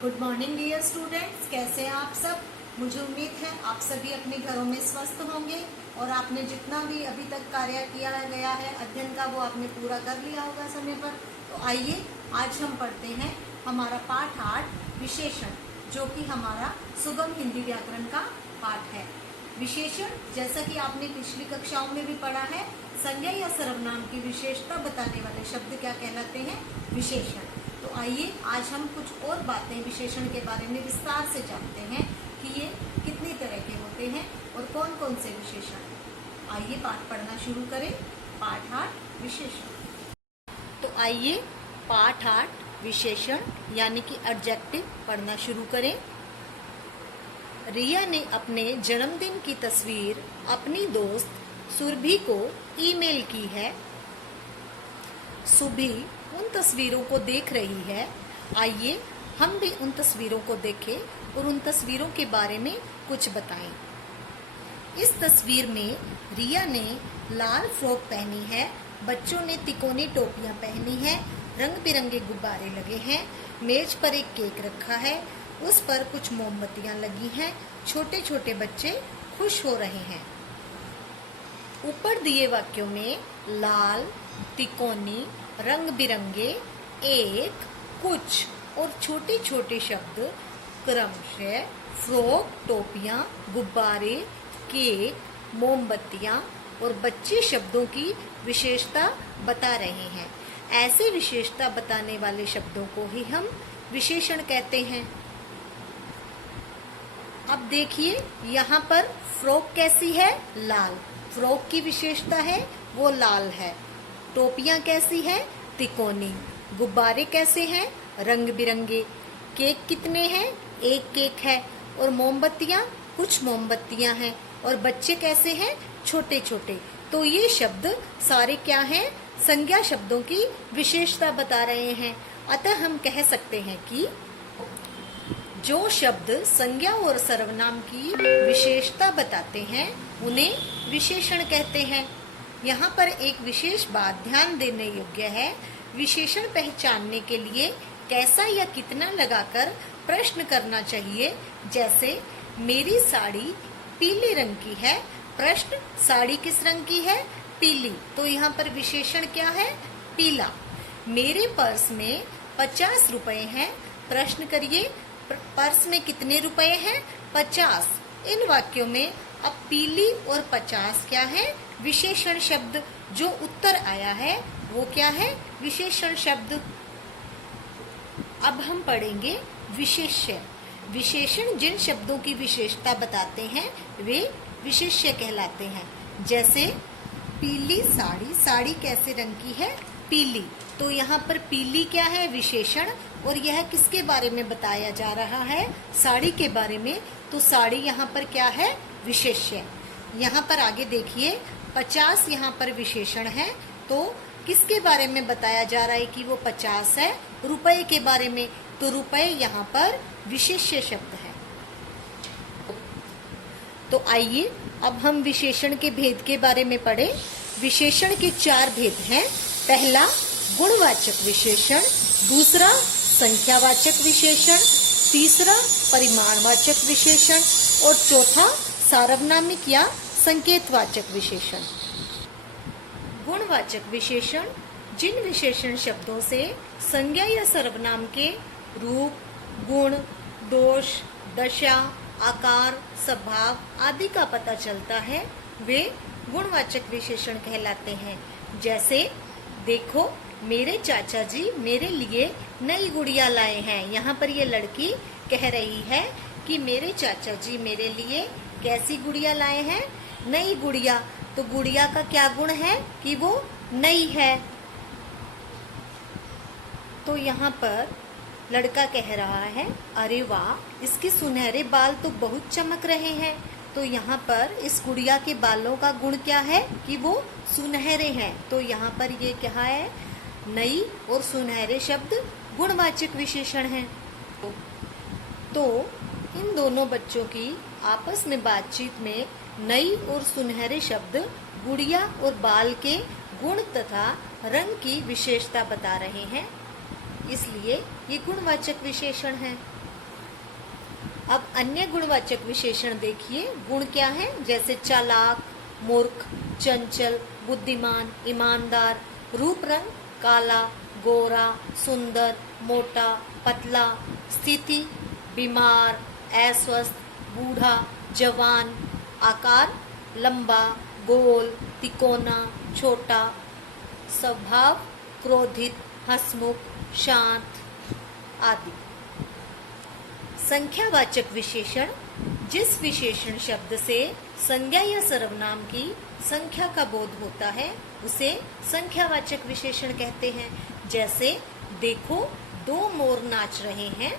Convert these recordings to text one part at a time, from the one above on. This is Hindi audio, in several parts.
गुड मॉर्निंग डियर स्टूडेंट्स, कैसे हैं आप सब। मुझे उम्मीद है आप सभी अपने घरों में स्वस्थ होंगे और आपने जितना भी अभी तक कार्य किया गया है अध्ययन का वो आपने पूरा कर लिया होगा समय पर। तो आइए आज हम पढ़ते हैं हमारा पाठ 8 विशेषण, जो कि हमारा सुगम हिंदी व्याकरण का पाठ है। विशेषण, जैसा कि आपने पिछली कक्षाओं में भी पढ़ा है, संज्ञा या सर्वनाम की विशेषता बताने वाले शब्द क्या कहलाते हैं? विशेषण। तो आइए आज हम कुछ और बातें विशेषण के बारे में विस्तार से जानते हैं कि ये कितनी तरह के होते हैं और कौन कौन से विशेषण। आइए पाठ पढ़ना शुरू करें। पाठ 8 विशेषण। तो आइए पाठ 8 विशेषण यानी कि एडजेक्टिव पढ़ना शुरू करें। रिया ने अपने जन्मदिन की तस्वीर अपनी दोस्त सुरभि को ईमेल की है। सुभी उन तस्वीरों को देख रही है। आइए हम भी उन तस्वीरों को देखें और उन तस्वीरों के बारे में कुछ बताएं। इस तस्वीर में रिया ने लाल फ्रॉक पहनी है, बच्चों ने तिकोनी टोपियां पहनी है, रंग बिरंगे गुब्बारे लगे हैं, मेज पर एक केक रखा है, उस पर कुछ मोमबत्तियां लगी हैं, छोटे छोटे बच्चे खुश हो रहे हैं। ऊपर दिए वाक्यों में लाल, तिकोनी, रंग बिरंगे, एक, कुछ और छोटे छोटे शब्द क्रमशः फ्रॉक, टोपियां, गुब्बारे, केक, मोमबत्तियां और बच्चे शब्दों की विशेषता बता रहे हैं। ऐसे विशेषता बताने वाले शब्दों को ही हम विशेषण कहते हैं। अब देखिए यहाँ पर फ्रॉक कैसी है? लाल। फ्रॉक की विशेषता है वो लाल है। टोपियां कैसी है? तिकोनी। गुब्बारे कैसे हैं? रंग बिरंगे। केक कितने हैं? एक केक है। और मोमबत्तियां, कुछ मोमबत्तियां हैं। और बच्चे कैसे हैं? छोटे छोटे। तो ये शब्द सारे क्या हैं? संज्ञा शब्दों की विशेषता बता रहे हैं। अतः हम कह सकते हैं कि जो शब्द संज्ञा और सर्वनाम की विशेषता बताते हैं उन्हें विशेषण कहते हैं। यहाँ पर एक विशेष बात ध्यान देने योग्य है। विशेषण पहचानने के लिए कैसा या कितना लगाकर प्रश्न करना चाहिए। जैसे मेरी साड़ी पीले रंग की है। प्रश्न, साड़ी किस रंग की है? पीली। तो यहाँ पर विशेषण क्या है? पीला। मेरे पर्स में 50 रुपए हैं। प्रश्न करिए, पर्स में कितने रुपए हैं? 50। इन वाक्यों में अब पीली और 50 क्या है? विशेषण शब्द। जो उत्तर आया है वो क्या है? विशेषण शब्द। अब हम पढ़ेंगे विशेष्य। विशेषण जिन शब्दों की विशेषता बताते हैं वे विशेष्य कहलाते हैं। जैसे पीली साड़ी, साड़ी कैसे रंग की है? पीली। तो यहाँ पर पीली क्या है? विशेषण। और यह किसके बारे में बताया जा रहा है? साड़ी के बारे में। तो साड़ी यहाँ पर क्या है? विशेष्य। यहाँ पर आगे देखिए, 50 यहाँ पर विशेषण है। तो किसके बारे में बताया जा रहा है कि वो 50 है? रुपए के बारे में। तो रुपए यहाँ पर विशेष्य शब्द है। तो आइए अब हम विशेषण के भेद के बारे में पढ़ें। विशेषण के 4 भेद हैं। पहला गुणवाचक विशेषण, दूसरा संख्यावाचक विशेषण, तीसरा परिमाणवाचक विशेषण और चौथा सार्वनामिक या संकेतवाचक विशेषण। गुणवाचक विशेषण जिन विशेषण शब्दों से संज्ञा या सर्वनाम के रूप, गुण, दोष, दशा, आकार, स्वभाव आदि का पता चलता है वे गुणवाचक विशेषण कहलाते हैं। जैसे देखो, मेरे चाचा जी मेरे लिए नई गुड़िया लाए हैं। यहाँ पर ये लड़की कह रही है कि मेरे चाचा जी मेरे लिए कैसी गुड़िया लाए हैं? नई गुड़िया। तो गुड़िया का क्या गुण है? कि वो नई है। तो यहाँ पर लड़का कह रहा है, अरे वाह, इसके सुनहरे बाल तो बहुत चमक रहे हैं। तो यहाँ पर इस गुड़िया के बालों का गुण क्या है? कि वो सुनहरे हैं। तो यहाँ पर ये क्या है? नई और सुनहरे शब्द गुणवाचक विशेषण हैं। तो इन दोनों बच्चों की आपस में बातचीत में नई और सुनहरे शब्द गुड़िया और बाल के गुण तथा रंग की विशेषता बता रहे हैं, इसलिए ये गुणवाचक विशेषण हैं। अब अन्य गुणवाचक विशेषण देखिए। गुण क्या है? जैसे चालाक, मूर्ख, चंचल, बुद्धिमान, ईमानदार। रूप रंग काला, गोरा, सुंदर, मोटा, पतला। स्थिति बीमार, अस्वस्थ, बूढ़ा, जवान। आकार लंबा, गोल, तिकोना, छोटा। स्वभाव क्रोधित, हंसमुख, शांत आदि। संख्यावाचक विशेषण, जिस विशेषण शब्द से संज्ञा या सर्वनाम की संख्या का बोध होता है उसे संख्यावाचक विशेषण कहते हैं। जैसे देखो, 2 मोर नाच रहे हैं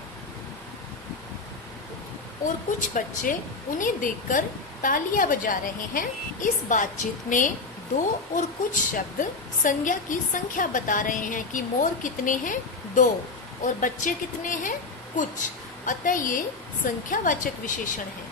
और कुछ बच्चे उन्हें देखकर तालियां बजा रहे हैं। इस बातचीत में 2 और कुछ शब्द संज्ञा की संख्या बता रहे हैं कि मोर कितने हैं, 2, और बच्चे कितने हैं, कुछ। अतः ये संख्यावाचक विशेषण है।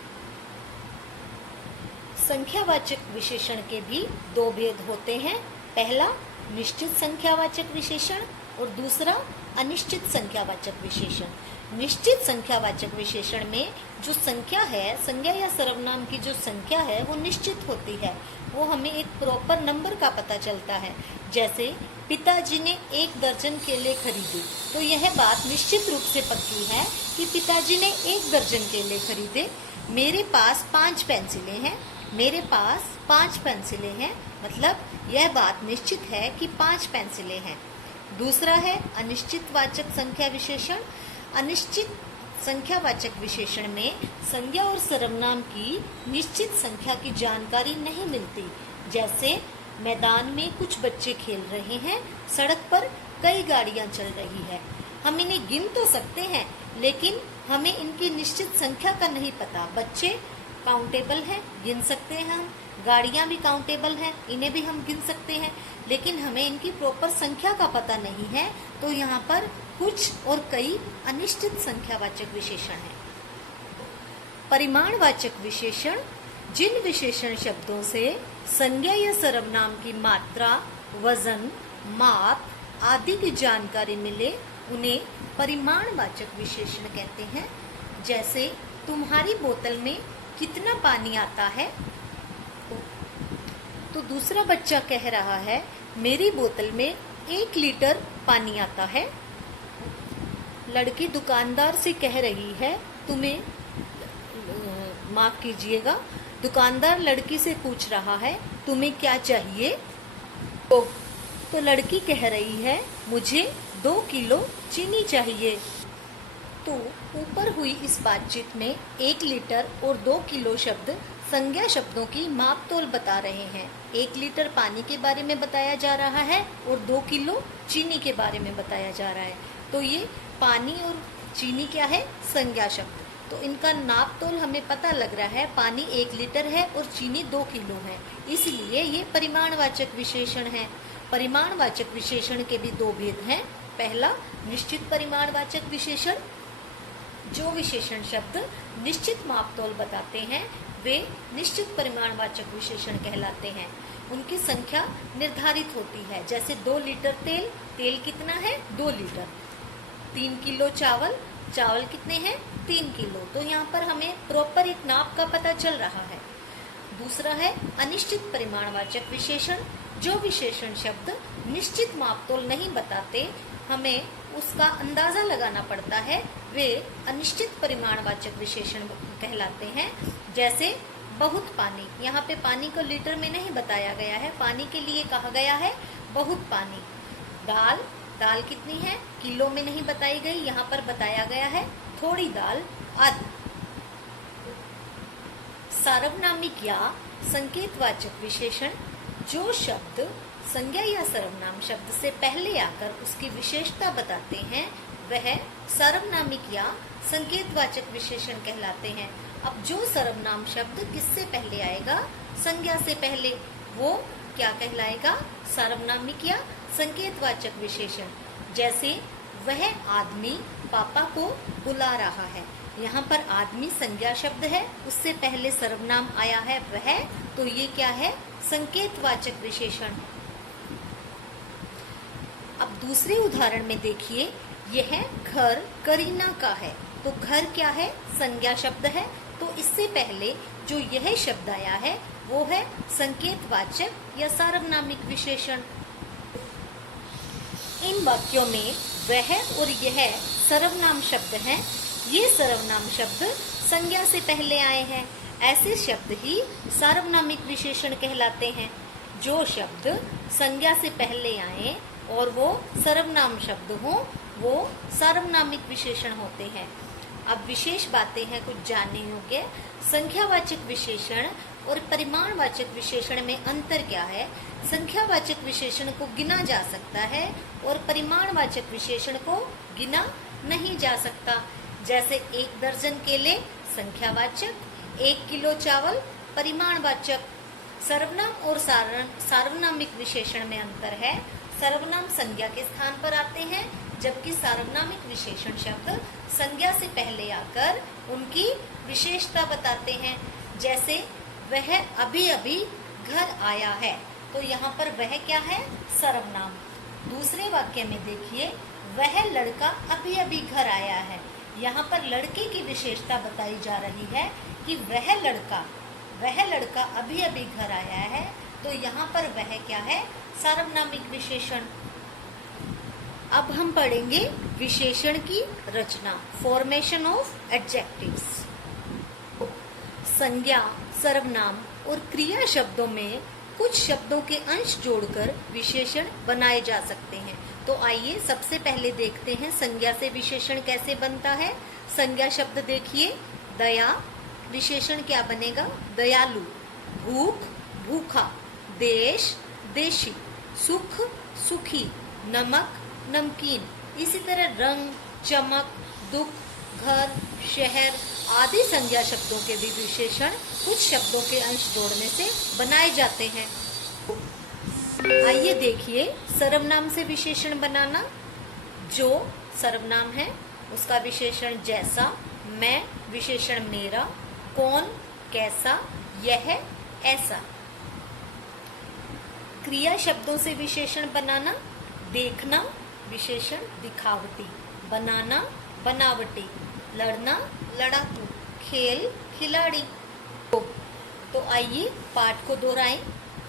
संख्यावाचक विशेषण के भी 2 भेद होते हैं। पहला निश्चित संख्यावाचक विशेषण और दूसरा अनिश्चित संख्यावाचक विशेषण। निश्चित संख्यावाचक विशेषण में जो संख्या है, संज्ञा या सर्वनाम की जो संख्या है वो निश्चित होती है, वो हमें एक प्रॉपर नंबर का पता चलता है। जैसे पिताजी ने 1 दर्जन केले खरीदे, तो यह बात निश्चित रूप से पक्की है कि पिताजी ने 1 दर्जन केले खरीदे। मेरे पास 5 पेंसिलें हैं, मेरे पास 5 पेंसिलें हैं, मतलब यह बात निश्चित है कि 5 पेंसिलें हैं। दूसरा है अनिश्चित वाचक संख्या विशेषण। अनिश्चित संख्यावाचक विशेषण में संज्ञा और सर्वनाम की निश्चित संख्या की जानकारी नहीं मिलती। जैसे मैदान में कुछ बच्चे खेल रहे हैं, सड़क पर कई गाड़ियां चल रही है। हम इन्हें गिन तो सकते हैं, लेकिन हमें इनकी निश्चित संख्या का नहीं पता। बच्चे काउंटेबल हैं, गिन सकते हैं हम। गाड़ियां भी काउंटेबल हैं, इन्हें भी हम गिन सकते हैं, लेकिन हमें इनकी प्रॉपर संख्या का पता नहीं है। तो यहाँ पर कुछ और कई अनिश्चित संख्यावाचक विशेषण हैं। परिमाणवाचक विशेषण, जिन विशेषण शब्दों से संज्ञा या सर्वनाम की मात्रा, वजन, माप आदि की जानकारी मिले उन्हें परिमाणवाचक विशेषण कहते हैं। जैसे तुम्हारी बोतल में कितना पानी आता है, तो दूसरा बच्चा कह रहा है मेरी बोतल में 1 लीटर पानी आता है। लड़की दुकानदार से कह रही है तुम्हें, माफ कीजिएगा, दुकानदार लड़की से पूछ रहा है तुम्हें क्या चाहिए। तो लड़की कह रही है मुझे 2 किलो चीनी चाहिए। तो ऊपर हुई इस बातचीत में 1 लीटर और 2 किलो शब्द संज्ञा शब्दों की माप तोल बता रहे हैं। 1 लीटर पानी के बारे में बताया जा रहा है और 2 किलो चीनी के बारे में बताया जा रहा है। तो ये पानी और चीनी क्या है, संज्ञा शब्द। तो इनका नाप तोल हमें पता लग रहा है, पानी 1 लीटर है और चीनी 2 किलो है, इसलिए ये परिमाणवाचक विशेषण है। परिमाणवाचक विशेषण के भी 2 भेद हैं। पहला निश्चित परिमाणवाचक विशेषण, जो विशेषण शब्द निश्चित माप तोल बताते हैं वे निश्चित परिमाणवाचक विशेषण कहलाते हैं। उनकी संख्या निर्धारित होती है। जैसे 2 लीटर तेल, तेल कितना है, 2 लीटर। 3 किलो चावल, चावल कितने हैं, 3 किलो। तो यहाँ पर हमें प्रॉपर एक नाप का पता चल रहा है। दूसरा है अनिश्चित परिमाणवाचक विशेषण, जो विशेषण शब्द निश्चित माप तोल नहीं बताते, हमें उसका अंदाजा लगाना पड़ता है, वे अनिश्चित परिमाणवाचक विशेषण कहलाते हैं। जैसे बहुत पानी, यहाँ पे पानी को लीटर में नहीं बताया गया है, पानी के लिए कहा गया है बहुत पानी। दाल, दाल कितनी है, किलो में नहीं बताई गई, यहाँ पर बताया गया है थोड़ी दाल आदि। सार्वनामिक या संकेतवाचक विशेषण, जो शब्द संज्ञा या सर्वनाम शब्द से पहले आकर उसकी विशेषता बताते हैं वह सार्वनामिक या संकेतवाचक विशेषण कहलाते हैं। अब जो सर्वनाम शब्द किससे पहले आएगा, संज्ञा से पहले, वो क्या कहलाएगा, सार्वनामिक या संकेतवाचक विशेषण। जैसे वह आदमी पापा को बुला रहा है, यहाँ पर आदमी संज्ञा शब्द है, उससे पहले सर्वनाम आया है वह, तो ये क्या है, संकेतवाचक विशेषण। अब दूसरे उदाहरण में देखिए, यह घर करीना का है। तो घर क्या है? संज्ञा शब्द है। तो इससे पहले जो यह शब्द आया है वो है संकेतवाचक या सार्वनामिक विशेषण। इन वाक्यों में वह और यह सर्वनाम शब्द हैं। ये सर्वनाम शब्द संज्ञा से पहले आए हैं। ऐसे शब्द ही सार्वनामिक विशेषण कहलाते हैं। जो शब्द संज्ञा से पहले आए और वो सर्वनाम शब्द हों वो सार्वनामिक विशेषण होते हैं। अब विशेष बातें हैं कुछ जानने योग्य। संख्यावाचक विशेषण और परिमाणवाचक विशेषण में अंतर क्या है? संख्यावाचक विशेषण को गिना जा सकता है और परिमाणवाचक विशेषण को गिना नहीं जा सकता। जैसे 1 दर्जन केले संख्यावाचक, 1 किलो चावल परिमाणवाचक। सर्वनाम और सार्वनामिक विशेषण में अंतर है। सर्वनाम संज्ञा के स्थान पर आते हैं जबकि सार्वनामिक विशेषण शब्द संज्ञा से पहले आकर उनकी विशेषता बताते हैं। जैसे वह अभी अभी घर आया है, तो यहाँ पर वह क्या है? सर्वनाम। दूसरे वाक्य में देखिए, वह लड़का अभी अभी घर आया है। यहाँ पर लड़के की विशेषता बताई जा रही है कि वह लड़का अभी अभी घर आया है। तो यहाँ पर वह क्या है? सार्वनामिक विशेषण। अब हम पढ़ेंगे विशेषण की रचना, फॉर्मेशन ऑफ एडजेक्टिव्स। संज्ञा, सर्वनाम और क्रिया शब्दों में कुछ शब्दों के अंश जोड़कर विशेषण बनाए जा सकते हैं। तो आइए सबसे पहले देखते हैं संज्ञा से विशेषण कैसे बनता है। संज्ञा शब्द देखिए, दया, विशेषण क्या बनेगा? दयालु। भूख, भूखा। देश, देशी। सुख, सुखी। नमक, नमकीन। इसी तरह रंग, चमक, दुख, घर, शहर आदि संज्ञा शब्दों के भी विशेषण कुछ शब्दों के अंश जोड़ने से बनाए जाते हैं। आइए देखिए सर्वनाम से विशेषण बनाना। जो सर्वनाम है उसका विशेषण जैसा, मैं विशेषण मेरा, कौन, कैसा, यह, ऐसा। क्रिया शब्दों से विशेषण बनाना। देखना विशेषण दिखावटी, बनाना बनावटी, लड़ना लड़ाकू, खेल खिलाड़ी। तो आइए पाठ को दोहराएं।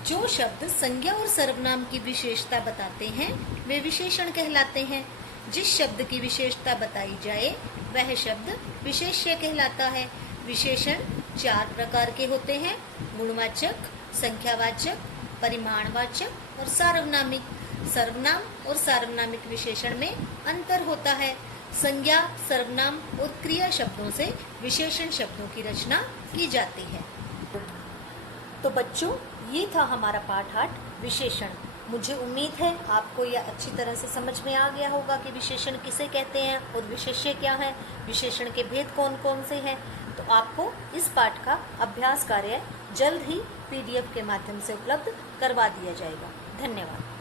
जो शब्द संज्ञा और सर्वनाम की विशेषता बताते हैं वे विशेषण कहलाते हैं। जिस शब्द की विशेषता बताई जाए वह शब्द विशेष्य कहलाता है। विशेषण 4 प्रकार के होते हैं: गुणवाचक, संख्यावाचक, परिमाणवाचक और सार्वनामिक। सर्वनाम और सार्वनामिक विशेषण में अंतर होता है। संज्ञा, सर्वनाम और क्रिया शब्दों से विशेषण शब्दों की रचना की जाती है। तो बच्चों, ये था हमारा पाठ 8 विशेषण। मुझे उम्मीद है आपको यह अच्छी तरह से समझ में आ गया होगा कि विशेषण किसे कहते हैं और विशेष्य क्या है, विशेषण के भेद कौन कौन से हैं। तो आपको इस पाठ का अभ्यास कार्य जल्द ही PDF के माध्यम से उपलब्ध करवा दिया जाएगा। धन्यवाद।